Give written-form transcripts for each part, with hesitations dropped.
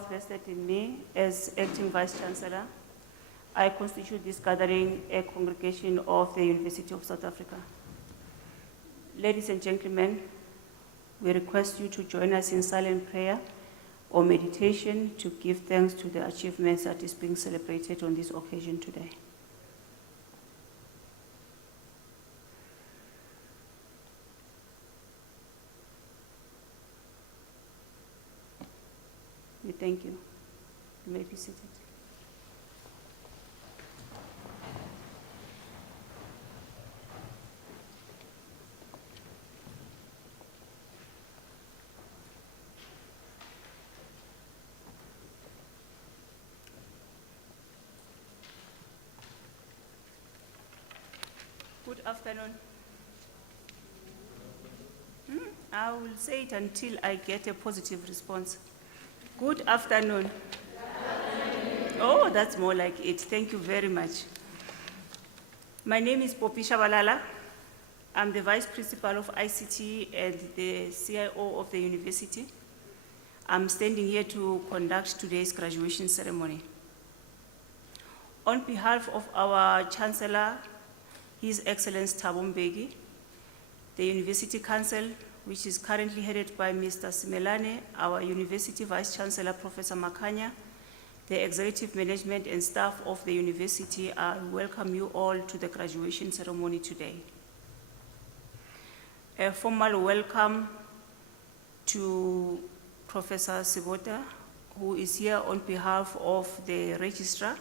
powers vested in me as Acting Vice-Chancellor, I constitute this gathering a congregation of the University of South Africa. Ladies and gentlemen, we request you to join us in silent prayer or meditation to give thanks to the achievements that is being celebrated on this occasion today. We thank you. You may be seated. Good afternoon. I will say it until I get a positive response. Good afternoon. Oh, that's more like it. Thank you very much. My name is Poppy Shabalala. I'm the Vice Principal of ICT and the CIO of the university. I'm standing here to conduct today's graduation ceremony. On behalf of our Chancellor, His Excellency Thabo Mbeki, the University Council, which is currently headed by Mr. Simelane, our University Vice-Chancellor, Professor Makanya, the executive management and staff of the university, I welcome you all to the graduation ceremony today. A formal welcome to Professor Sibota, who is here on behalf of the registrar.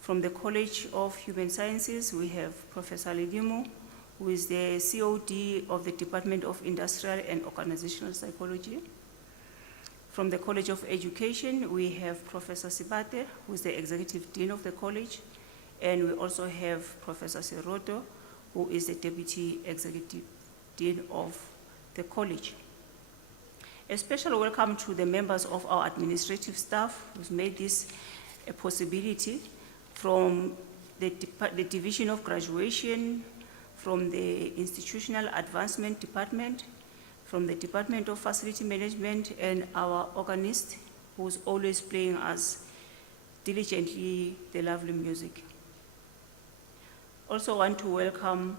From the College of Human Sciences, we have Professor Ledimu, who is the COD of the Department of Industrial and Organizational Psychology. From the College of Education, we have Professor Sibate, who is the Executive Dean of the college, and we also have Professor Seroto, who is the Deputy Executive Dean of the college. A special welcome to the members of our administrative staff who's made this a possibility, from the Division of Graduation, from the Institutional Advancement Department, from the Department of Facility Management, and our organist, who's always playing us diligently the lovely music. Also want to welcome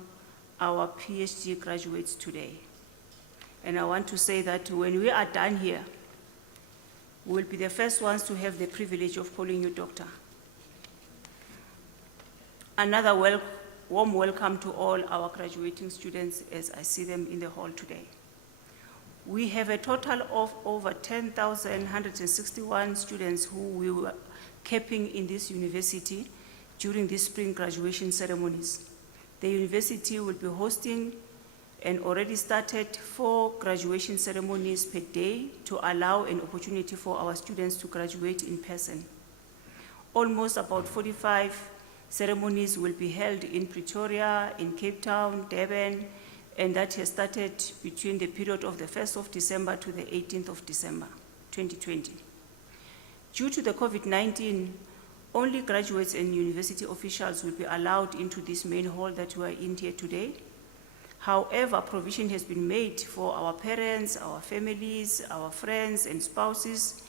our PhD graduates today. And I want to say that when we are done here, we'll be the first ones to have the privilege of calling you doctor. Another warm welcome to all our graduating students as I see them in the hall today. We have a total of over 10,161 students who we were keeping in this university during these spring graduation ceremonies. The university will be hosting and already started 4 graduation ceremonies per day to allow an opportunity for our students to graduate in person. Almost about 45 ceremonies will be held in Pretoria, in Cape Town, Durban, and that has started between the period of the 1st of December to the 18th of December, 2020. Due to the COVID-19, only graduates and university officials will be allowed into this main hall that we are in here today. However, provision has been made for our parents, our families, our friends and spouses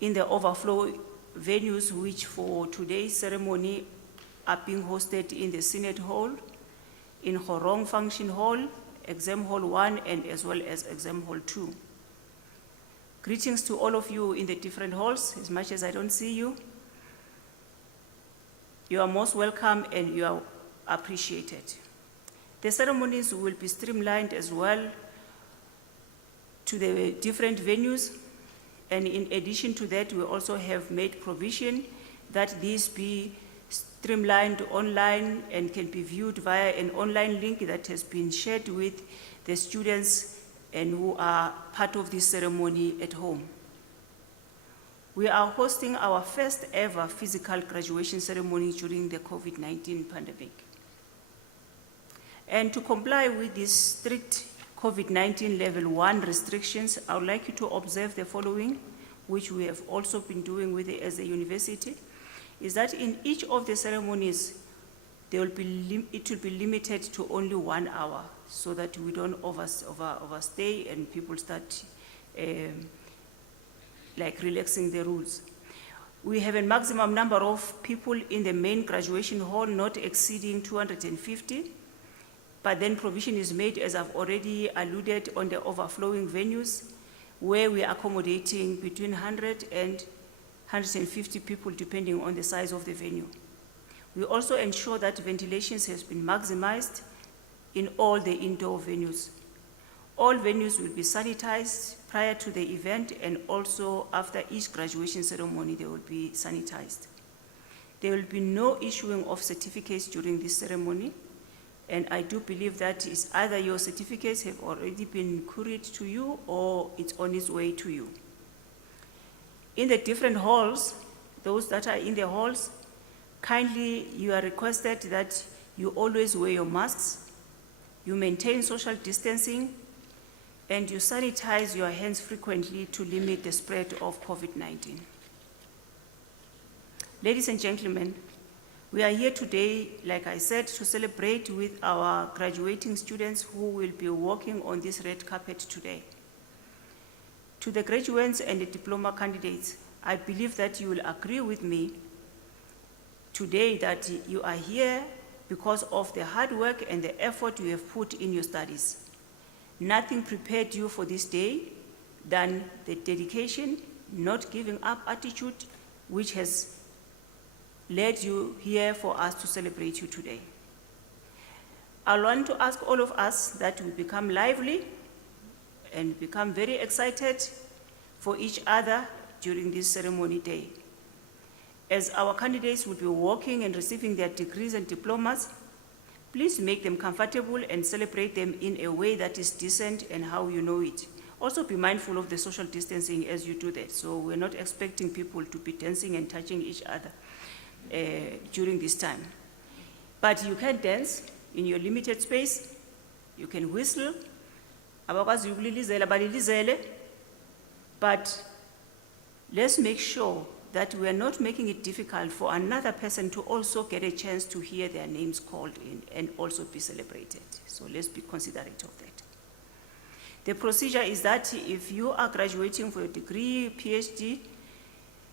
in the overflow venues, which for today's ceremony are being hosted in the Senate Hall, in Horong Function Hall, Exam Hall 1, and as well as Exam Hall 2. Greetings to all of you in the different halls, as much as I don't see you. You are most welcome and you are appreciated. The ceremonies will be streamlined as well to the different venues, and in addition to that, we also have made provision that these be streamlined online and can be viewed via an online link that has been shared with the students and who are part of this ceremony at home. We are hosting our first ever physical graduation ceremony during the COVID-19 pandemic. And to comply with these strict COVID-19 level 1 restrictions, I would like you to observe the following, which we have also been doing with it as a university, is that in each of the ceremonies, it will be limited to only 1 hour so that we don't overstay and people start like relaxing the rules. We have a maximum number of people in the main graduation hall not exceeding 250, but then provision is made, as I've already alluded, on the overflowing venues, where we are accommodating between 100 and 150 people, depending on the size of the venue. We also ensure that ventilation has been maximized in all the indoor venues. All venues will be sanitized prior to the event, and also after each graduation ceremony, they will be sanitized. There will be no issuing of certificates during this ceremony, and I do believe that is either your certificates have already been couried to you or it's on its way to you. In the different halls, those that are in the halls, kindly you are requested that you always wear your masks, you maintain social distancing, and you sanitize your hands frequently to limit the spread of COVID-19. Ladies and gentlemen, we are here today, like I said, to celebrate with our graduating students who will be walking on this red carpet today. To the graduates and the diploma candidates, I believe that you will agree with me today that you are here because of the hard work and the effort you have put in your studies. Nothing prepared you for this day than the dedication, not giving up attitude, which has led you here for us to celebrate you today. I want to ask all of us that we become lively and become very excited for each other during this ceremony day. As our candidates will be walking and receiving their degrees and diplomas, please make them comfortable and celebrate them in a way that is decent and how you know it. Also be mindful of the social distancing as you do that. So we're not expecting people to be dancing and touching each other during this time. But you can dance in your limited space, you can whistle, but let's make sure that we are not making it difficult for another person to also get a chance to hear their names called in and also be celebrated. So let's be considerate of that. The procedure is that if you are graduating for a degree, PhD,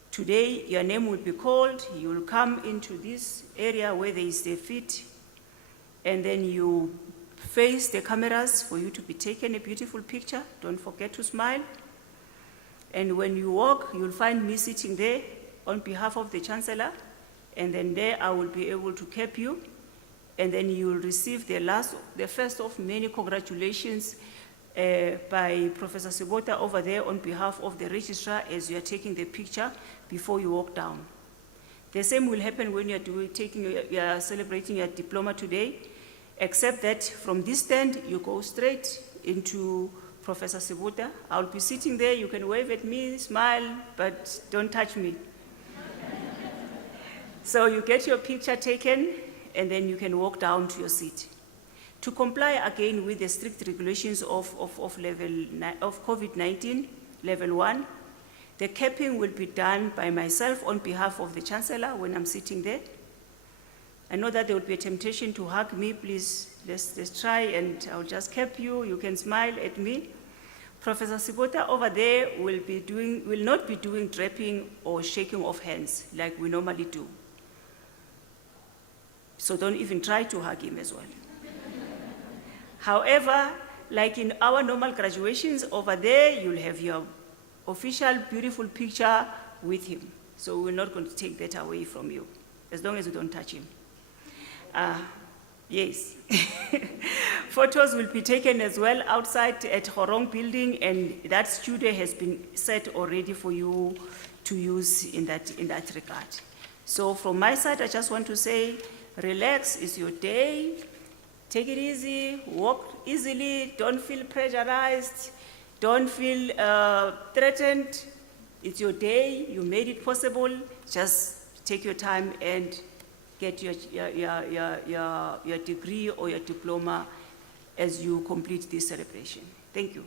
today your name will be called, you will come into this area where there is a fit, and then you face the cameras for you to be taken a beautiful picture. Don't forget to smile. And when you walk, you'll find me sitting there on behalf of the Chancellor, and then there I will be able to cap you, and then you'll receive the first of many congratulations by Professor Sebota over there on behalf of the registrar as you are taking the picture before you walk down. The same will happen when you are celebrating your diploma today, except that from this stand, you go straight into Professor Sebota. I'll be sitting there, you can wave at me, smile, but don't touch me. So you get your picture taken, and then you can walk down to your seat. To comply again with the strict regulations of COVID-19, level 1, the capping will be done by myself on behalf of the Chancellor when I'm sitting there. I know that there will be a temptation to hug me. Please, let's try, and I'll just cap you. You can smile at me. Professor Sebota over there will not be doing draping or shaking of hands like we normally do. So don't even try to hug him as well. However, like in our normal graduations over there, you'll have your official beautiful picture with him. So we're not going to take that away from you, as long as you don't touch him. Yes. Photos will be taken as well outside at Horong building, and that studio has been set already for you to use in that regard. So from my side, I just want to say, relax, it's your day. Take it easy, walk easily, don't feel pressurized, don't feel threatened. It's your day, you made it possible. Just take your time and get your degree or your diploma as you complete this celebration. Thank you.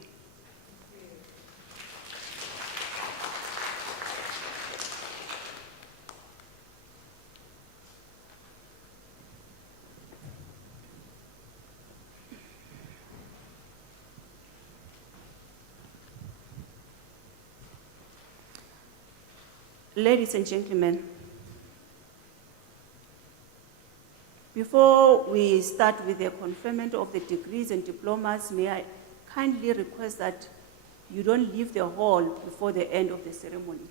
Ladies and gentlemen, before we start with the conferment of the degrees and diplomas, may I kindly request that you don't leave the hall before the end of the ceremony.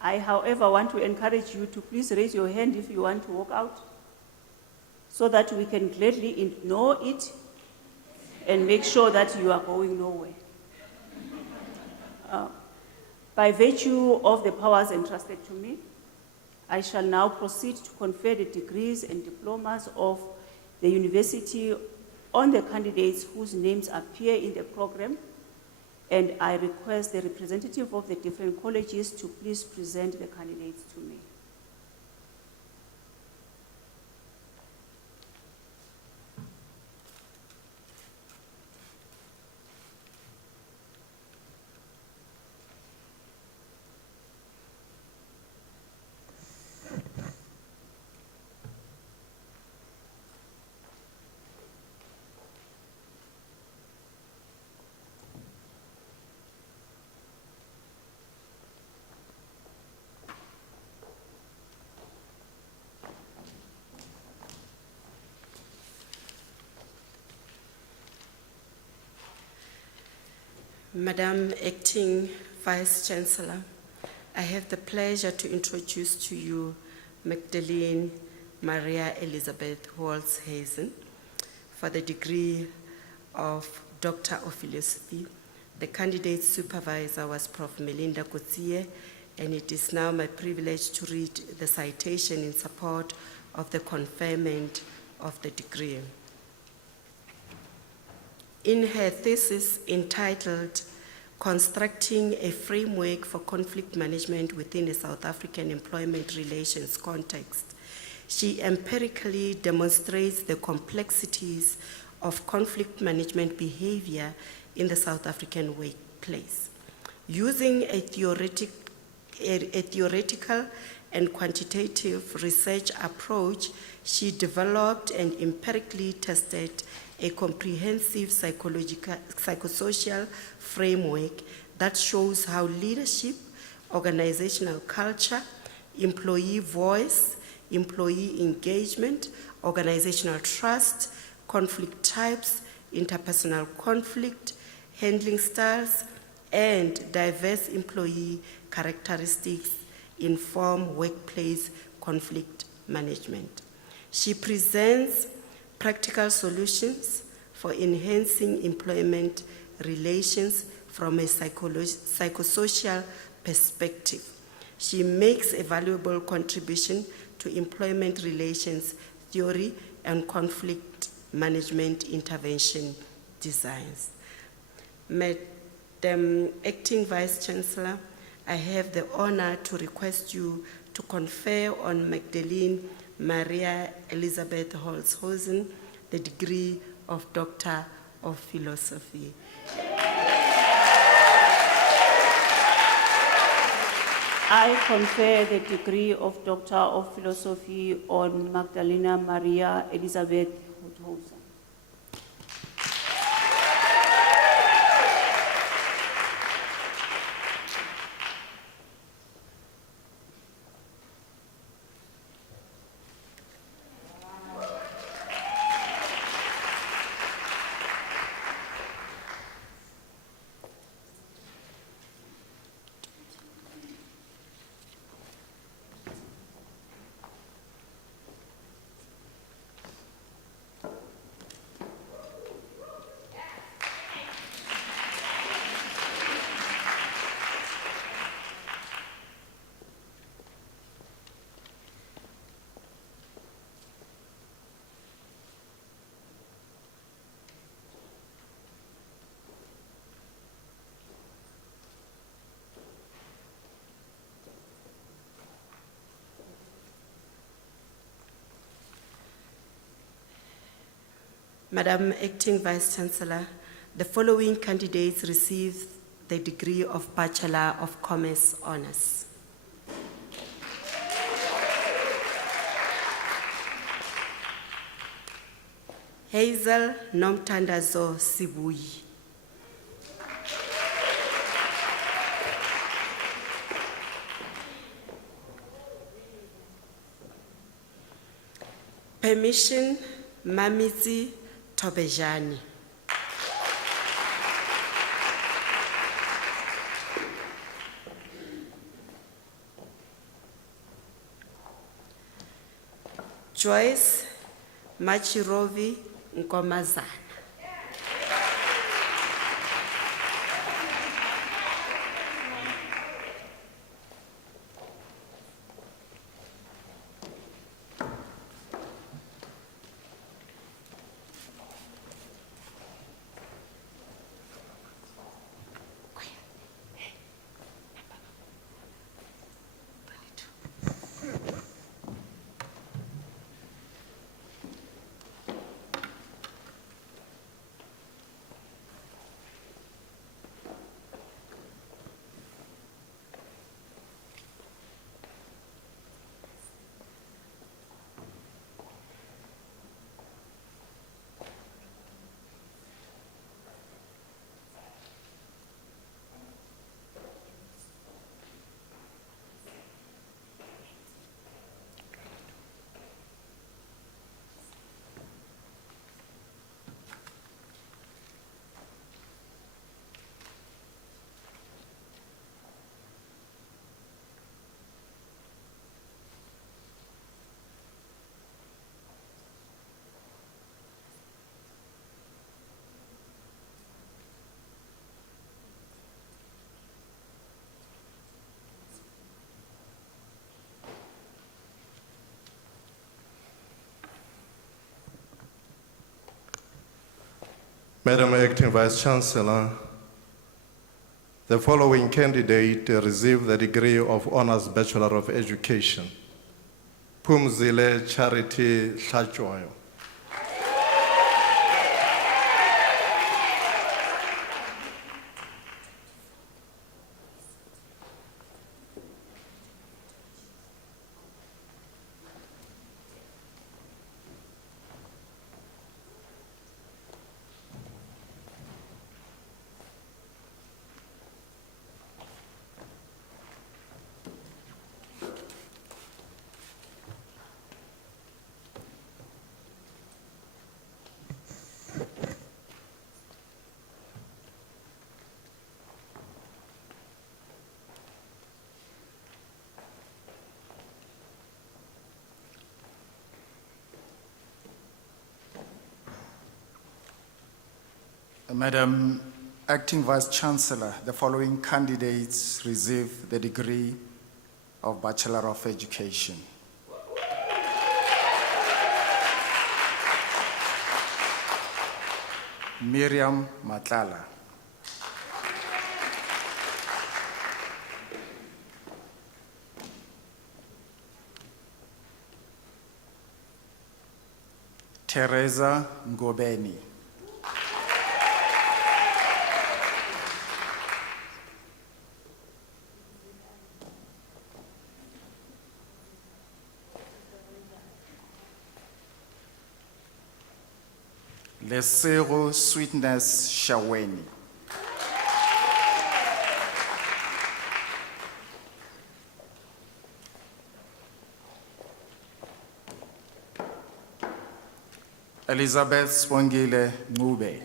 I, however, want to encourage you to please raise your hand if you want to walk out, so that we can gladly ignore it and make sure that you are going nowhere. By virtue of the powers entrusted to me, I shall now proceed to confer the degrees and diplomas of the university on the candidates whose names appear in the program, and I request the representative of the different colleges to please present the candidates to me. Madam Acting Vice Chancellor, I have the pleasure to introduce to you Magdalene Maria Elizabeth Holz-Hazen for the degree of Doctor of Philosophy. The candidate supervisor was Prof. Melinda Kotsie, and it is now my privilege to read the citation in support of the conferment of the degree. In her thesis entitled Constructing a Framework for Conflict Management Within a South African Employment Relations Context, she empirically demonstrates the complexities of conflict management behavior in the South African workplace. Using a theoretical and quantitative research approach, she developed and empirically tested a comprehensive psychosocial framework that shows how leadership, organizational culture, employee voice, employee engagement, organizational trust, conflict types, interpersonal conflict, handling styles, and diverse employee characteristics inform workplace conflict management. She presents practical solutions for enhancing employment relations from a psychosocial perspective. She makes a valuable contribution to employment relations theory and conflict management intervention designs. Madam Acting Vice Chancellor, I have the honor to request you to confer on Magdalene Maria Elizabeth Holz-Hazen the degree of Doctor of Philosophy. I confer the degree of Doctor of Philosophy on Magdalena Maria Elizabeth Holz-Hazen. Madam Acting Vice Chancellor, the following candidates received the degree of Bachelor of Commerce Honours. Hazel Nomtandazo Sibuyi. Permission, Mamitsi Tobejani. Joyce Machirovi Nkomazana. Madam Acting Vice Chancellor, the following candidate received the degree of Honours Bachelor of Education. Pumzile Charity Hlajoyo. Madam Acting Vice Chancellor, the following candidates receive the degree of Bachelor of Education. Miriam Matlala. Teresa Ngobeni. Lesego Sweetness Shaweni. Elizabeth Spongile Ngube.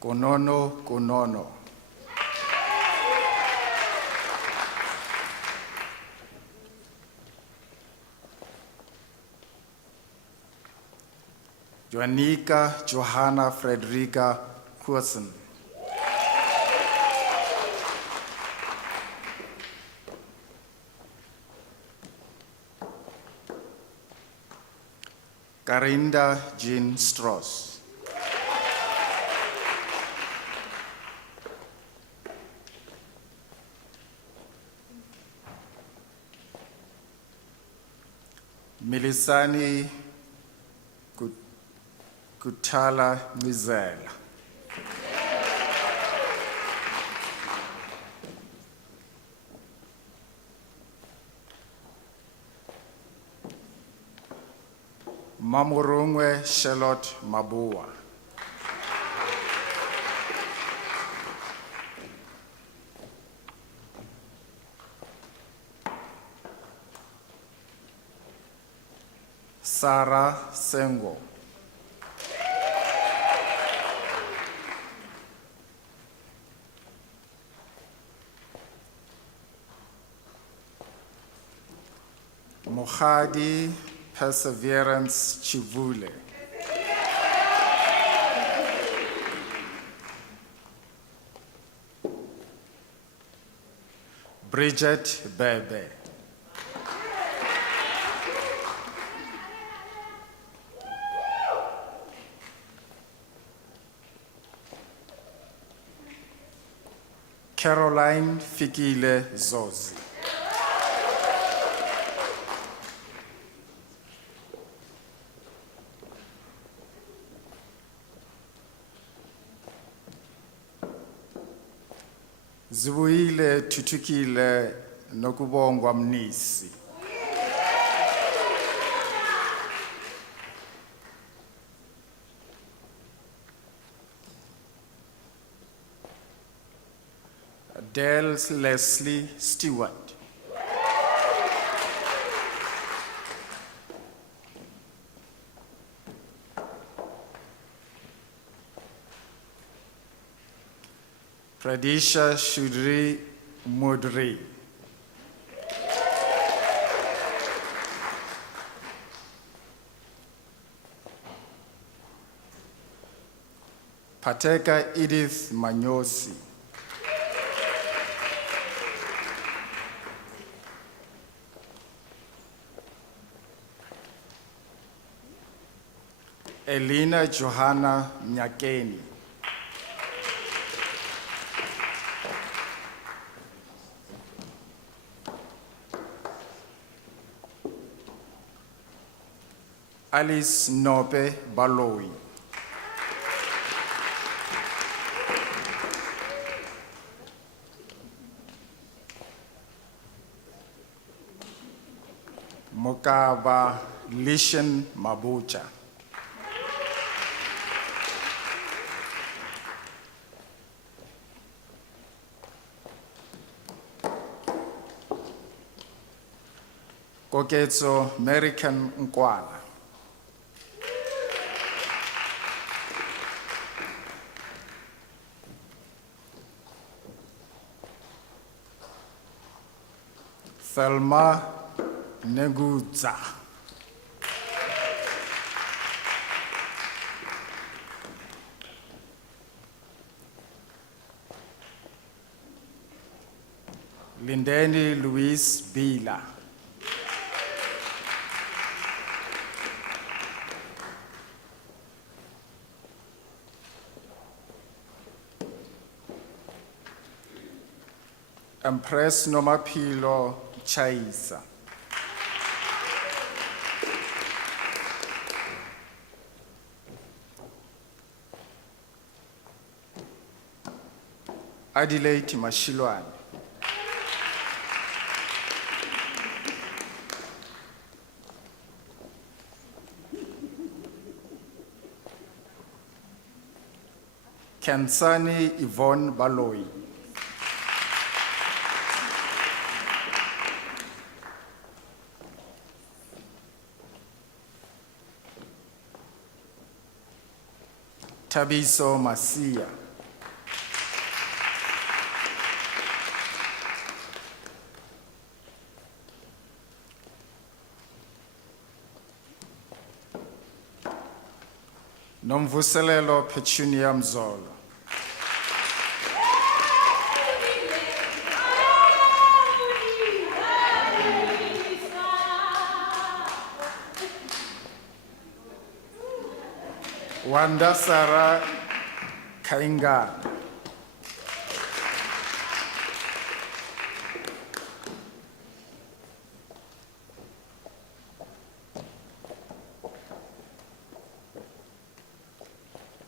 Konono. Joannika Johanna Frederica Kuersen. Karinda Jean Strauss. Milisani Kutala Mizela. Mamurungwe Charlotte Mabua. Sarah Sengo. Mohadi Perseverance Chivule. Bridget Bebe. Caroline Fikile Zozi. Zibuyile Tutukile Nokubongwa Mnisi. Adele Leslie Stewart. Pradisha Shudri Mudri. Pateka Edith Manyosi. Elena Johanna Nyakeni. Alice Nope Baloyi. Mokaba Lishan Mabucha. Koketso American Nkwala. Thelma Negudza. Lindeni Louise Bila. Empress Nomapilo Chaisa. Adelaide Mashilwane. Kansani Yvonne Baloyi. Tabiso Masia. Nomvuselelo Petunia Mzolo. Wanda Sarah Kainga.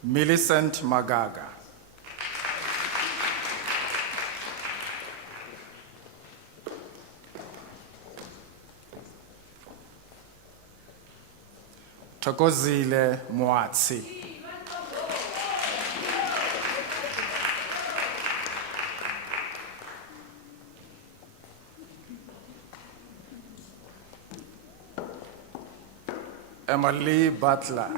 Millicent Magaga. Thokozile Moatsi. Emily Butler.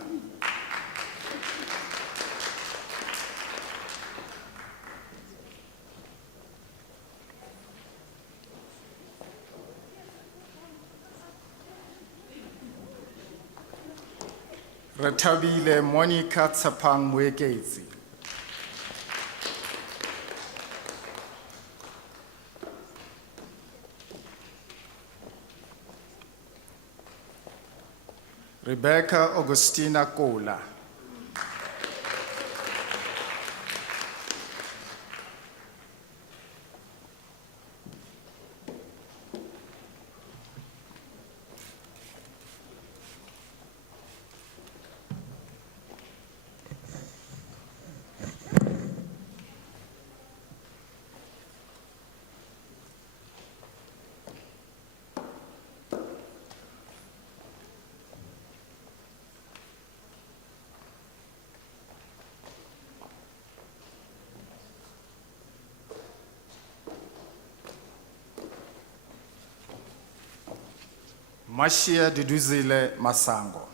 Retabile Monica Tsapang Mwekezi. Rebecca Augustina Kola. Mashia Duduzile Masango.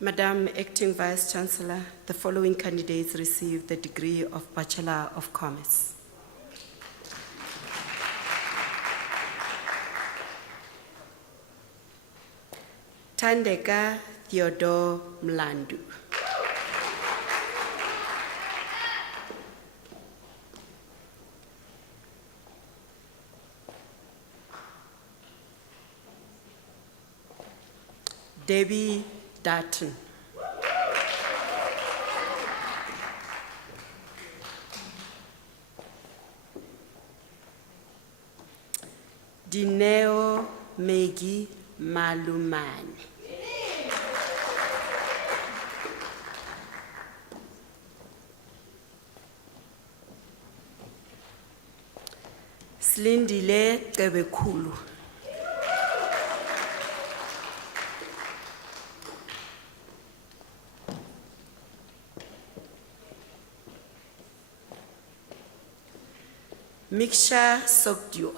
Madam Acting Vice Chancellor, the following candidates received the degree of Bachelor of Commerce. Tandeka Theodore Mlandu. Debbie Dutton. Dineo Megi Malumane. Slindile Tebekhulu. Miksha Sokdio.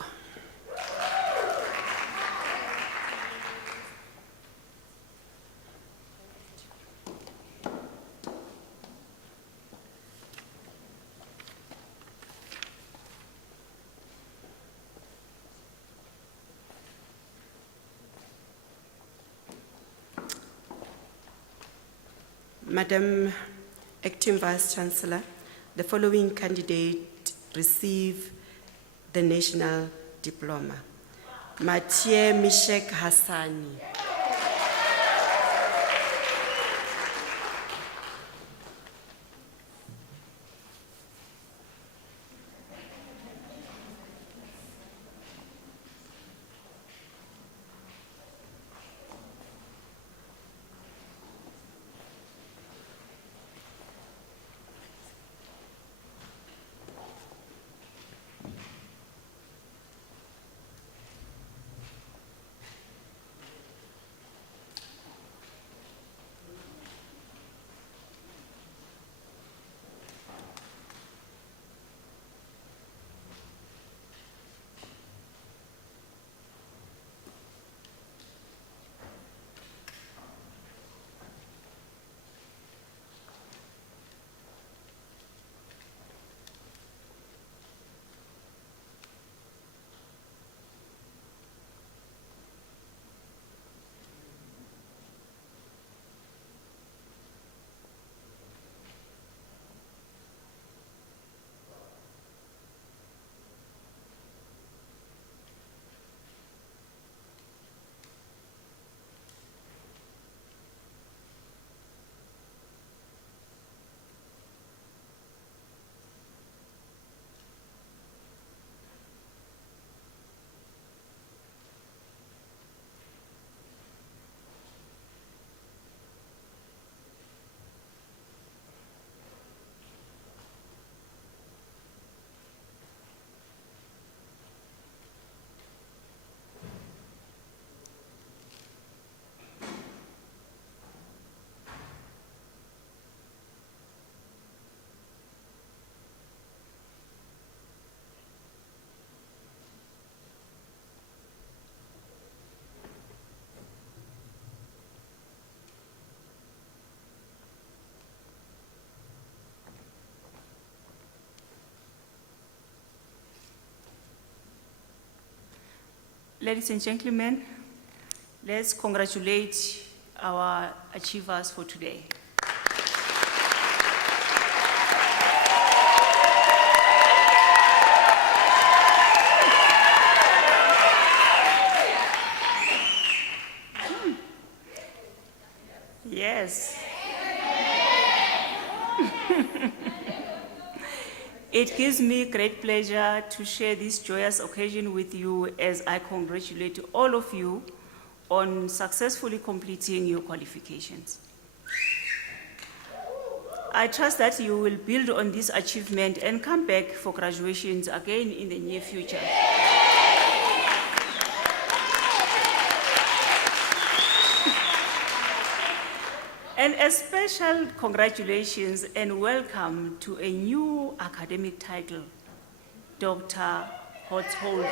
Madam Acting Vice Chancellor, the following candidate receive the national diploma. Mathieu Mishek Hassani. Ladies and gentlemen, let's congratulate our achievers for today. Yes. It gives me great pleasure to share this joyous occasion with you as I congratulate all of you on successfully completing your qualifications. I trust that you will build on this achievement and come back for graduations again in the near future. And a special congratulations and welcome to a new academic title, Dr. Holtzholder.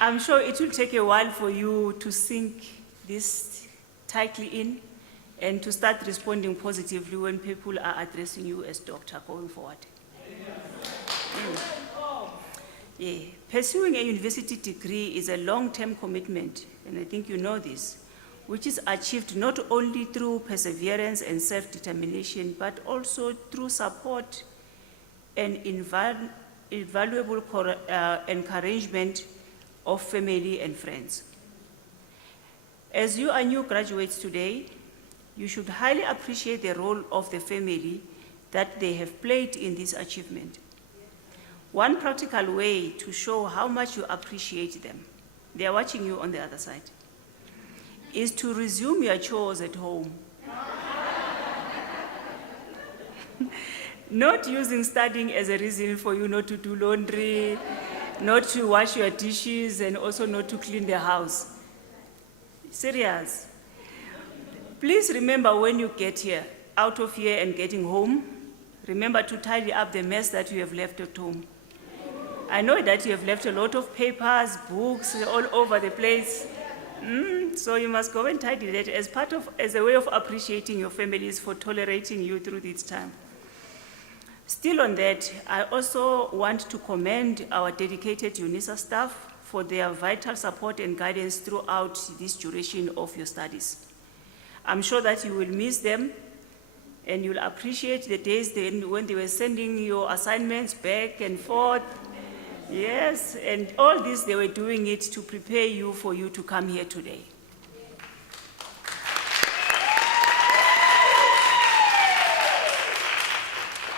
I'm sure it will take a while for you to sink this title in and to start responding positively when people are addressing you as doctor going forward. Yeah. Pursuing a university degree is a long-term commitment, and I think you know this, which is achieved not only through perseverance and self-determination, but also through support and invaluable encouragement of family and friends. As you are new graduates today, you should highly appreciate the role of the family that they have played in this achievement. One practical way to show how much you appreciate them, they are watching you on the other side, is to resume your chores at home. Not using studying as a reason for you not to do laundry, not to wash your dishes, and also not to clean the house. Serious. Please remember when you get here, out of here and getting home, remember to tidy up the mess that you have left at home. I know that you have left a lot of papers, books all over the place. So you must go and tidy that as a way of appreciating your families for tolerating you through this time. Still on that, I also want to commend our dedicated Unisa staff for their vital support and guidance throughout this duration of your studies. I'm sure that you will miss them and you'll appreciate the days when they were sending your assignments back and forth. Yes, and all this, they were doing it to prepare you for you to come here today.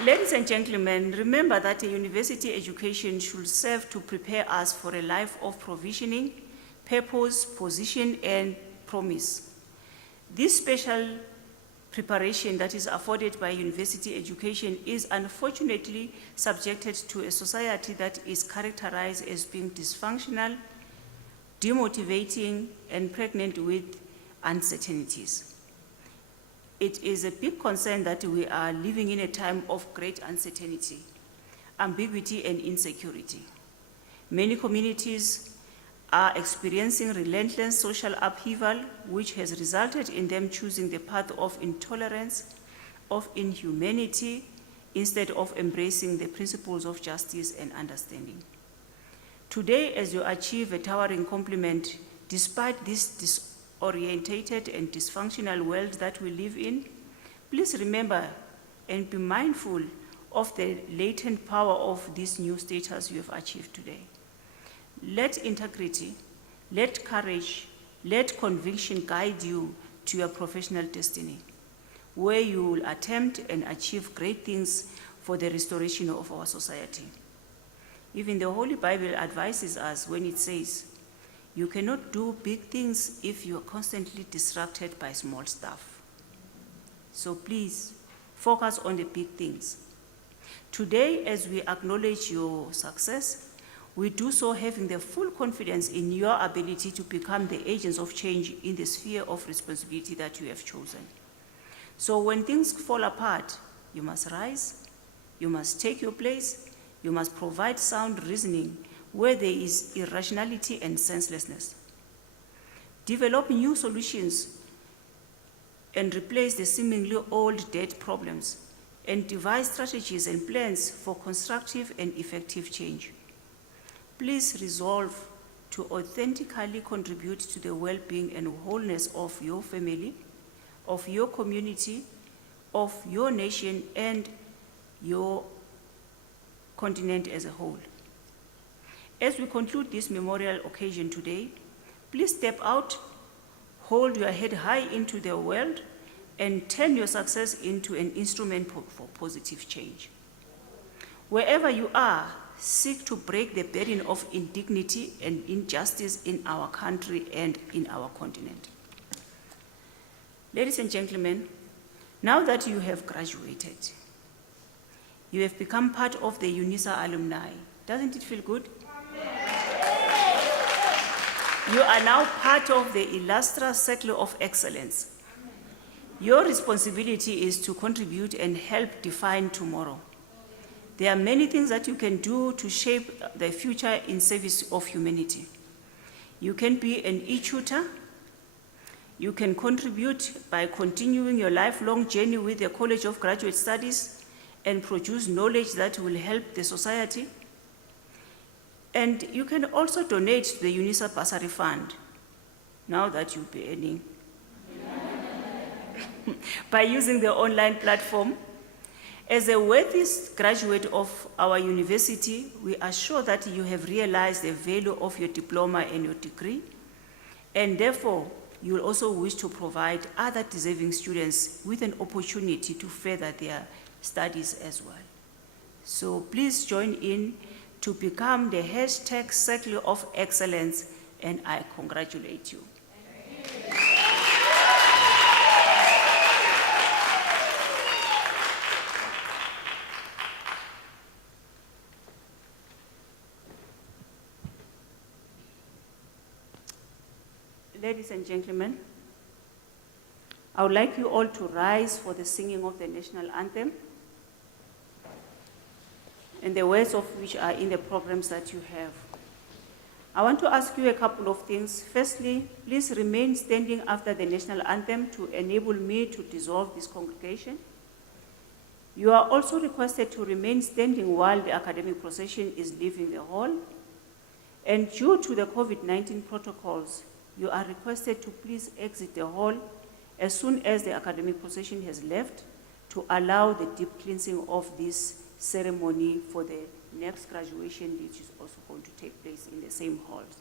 Ladies and gentlemen, remember that a university education should serve to prepare us for a life of provisioning, purpose, position, and promise. This special preparation that is afforded by university education is unfortunately subjected to a society that is characterized as being dysfunctional, demotivating, and pregnant with uncertainties. It is a big concern that we are living in a time of great uncertainty, ambiguity, and insecurity. Many communities are experiencing relentless social upheaval, which has resulted in them choosing the path of intolerance, of inhumanity, instead of embracing the principles of justice and understanding. Today, as you achieve a towering compliment, despite this disorientated and dysfunctional world that we live in, please remember and be mindful of the latent power of this new status you have achieved today. Let integrity, let courage, let conviction guide you to your professional destiny, where you will attempt and achieve great things for the restoration of our society. Even the Holy Bible advises us when it says, you cannot do big things if you are constantly disrupted by small stuff. So please, focus on the big things. Today, as we acknowledge your success, we do so having the full confidence in your ability to become the agents of change in the sphere of responsibility that you have chosen. So when things fall apart, you must rise, you must take your place, you must provide sound reasoning where there is irrationality and senselessness. Develop new solutions and replace the seemingly old dead problems and devise strategies and plans for constructive and effective change. Please resolve to authentically contribute to the well-being and wholeness of your family, of your community, of your nation, and your continent as a whole. As we conclude this memorial occasion today, please step out, hold your head high into the world, and turn your success into an instrument for positive change. Wherever you are, seek to break the burden of indignity and injustice in our country and in our continent. Ladies and gentlemen, now that you have graduated, you have become part of the Unisa alumni. Doesn't it feel good? You are now part of the illustrious circle of excellence. Your responsibility is to contribute and help define tomorrow. There are many things that you can do to shape the future in service of humanity. You can be an e-tutor. You can contribute by continuing your lifelong journey with the College of Graduate Studies and produce knowledge that will help the society. And you can also donate to the Unisa Bursary Fund, now that you'll be earning, by using the online platform. As a worthy graduate of our university, we are sure that you have realized the value of your diploma and your degree, and therefore, you will also wish to provide other deserving students with an opportunity to further their studies as well. So please join in to become the hashtag Circle of Excellence, and I congratulate you. Ladies and gentlemen, I would like you all to rise for the singing of the national anthem, and the words of which are in the programs that you have. I want to ask you a couple of things. Firstly, please remain standing after the national anthem to enable me to dissolve this congregation. You are also requested to remain standing while the academic procession is leaving the hall. And due to the COVID-19 protocols, you are requested to please exit the hall as soon as the academic procession has left to allow the deep cleansing of this ceremony for the next graduation, which is also going to take place in the same halls.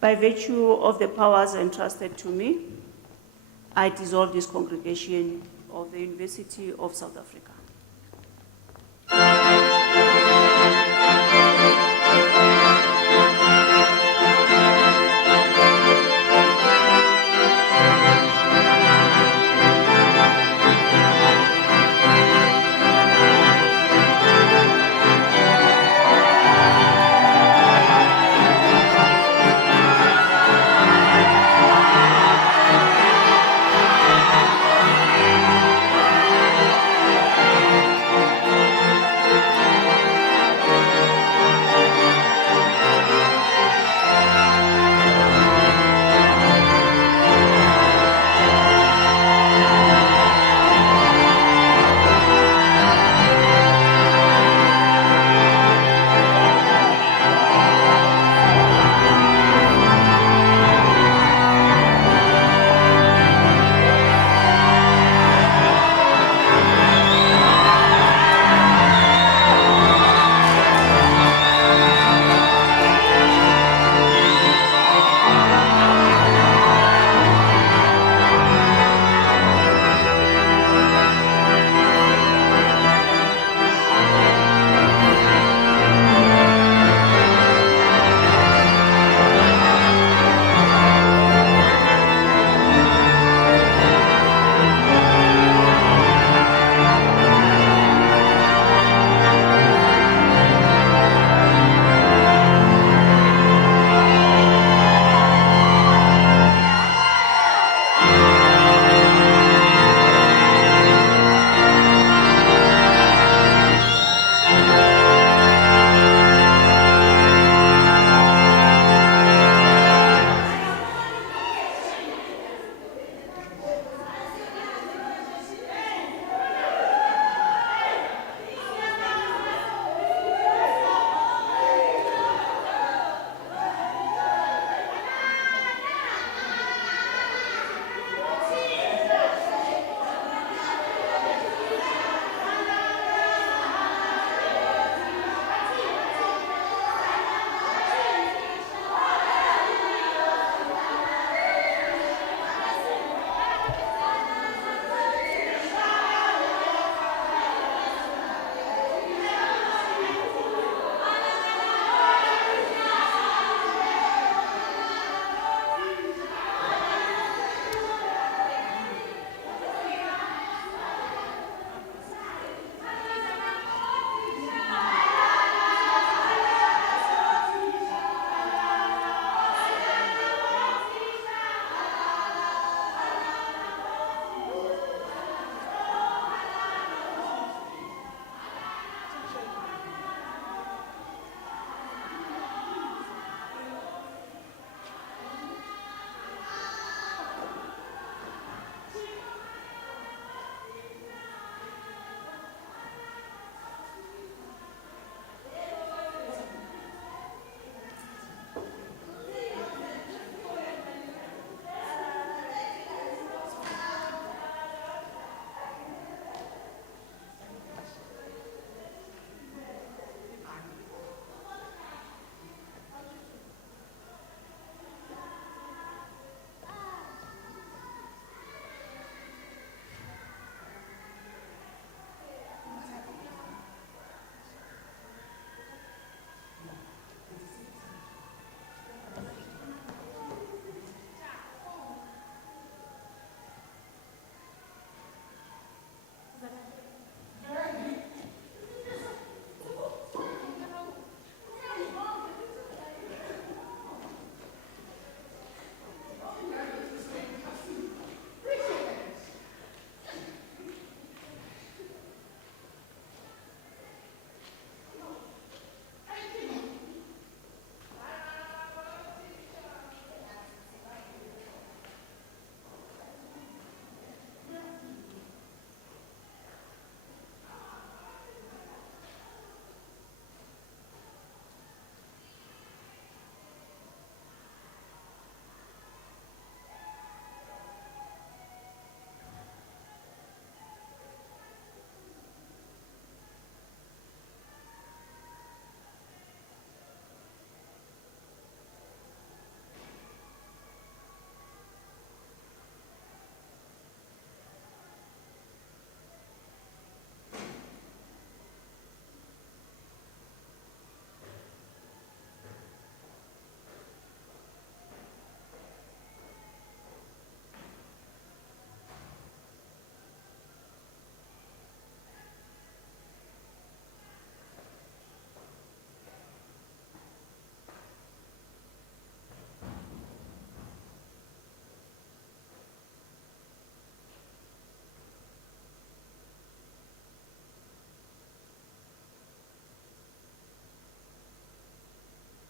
By virtue of the powers entrusted to me, I dissolve this congregation of the University of South Africa.